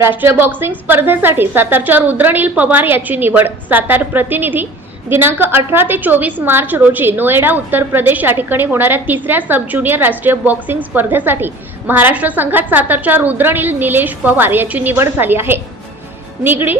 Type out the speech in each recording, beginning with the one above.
राष्ट्रीय बॉक्सिंग स्पर्धेसाठी सातारच्या रुद्रनील पवार याची निवड. सातार प्रतिनिधी दिनांक अठरा ते चोवीस मार्च रोजी नोएडा उत्तर प्रदेश या ठिकाणी होणाऱ्या तिसऱ्या सब ज्युनियर राष्ट्रीय बॉक्सिंग स्पर्धेसाठी महाराष्ट्र संघात सातारच्या रुद्रनील निलेश पवार याची निवड झाली आहे. निगडी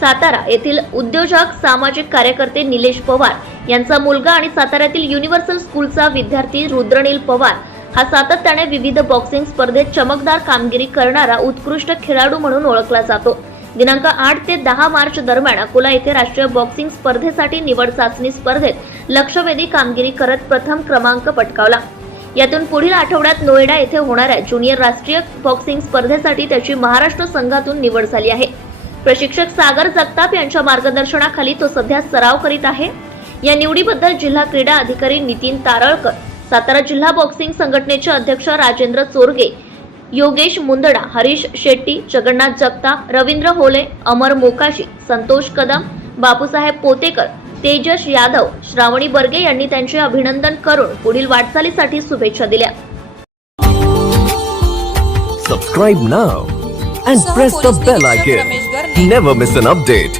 सातारा येथील उद्योजक सामाजिक कार्यकर्ते निलेश पवार यांचा मुलगा आणि साताऱ्यातील युनिव्हर्सल स्कूलचा विद्यार्थी रुद्रनील पवार हा सातत्याने विविध बॉक्सिंग स्पर्धेत चमकदार कामगिरी करणारा उत्कृष्ट खेळाडू म्हणून ओळखला जातो. दिनांक आठ ते दहा मार्च दरम्यान अकोला येथे राष्ट्रीय बॉक्सिंग स्पर्धेसाठी निवड चाचणी स्पर्धेत लक्षवेधी कामगिरी करत प्रथम क्रमांक पटकावला. यातून पुढील आठवड्यात नोएडा येथे होणाऱ्या ज्युनियर राष्ट्रीय बॉक्सिंग स्पर्धेसाठी त्याची महाराष्ट्र संघातून निवड झाली आहे. प्रशिक्षक सागर जगताप यांच्या मार्गदर्शनाखाली तो सध्या सराव करीत आहे. या निवडीबद्दल जिल्हा क्रीडा अधिकारी नितीन तारळकर सातारा जिल्हा बॉक्सिंग संघटनेचे अध्यक्ष राजेंद्र चोरगे योगेश मुंदडा हरीश शेट्टी जगन्नाथ जगताप रवींद्र होले अमर मोकाशी संतोष कदम बापूसाहेब पोतेकर तेजस यादव श्रावणी बर्गे यांनी त्यांचे अभिनंदन करून पुढील वाटचालीसाठी शुभेच्छा दिल्या Subscribe now and सह press the पोलीस bell निरीक्षक icon. रमेश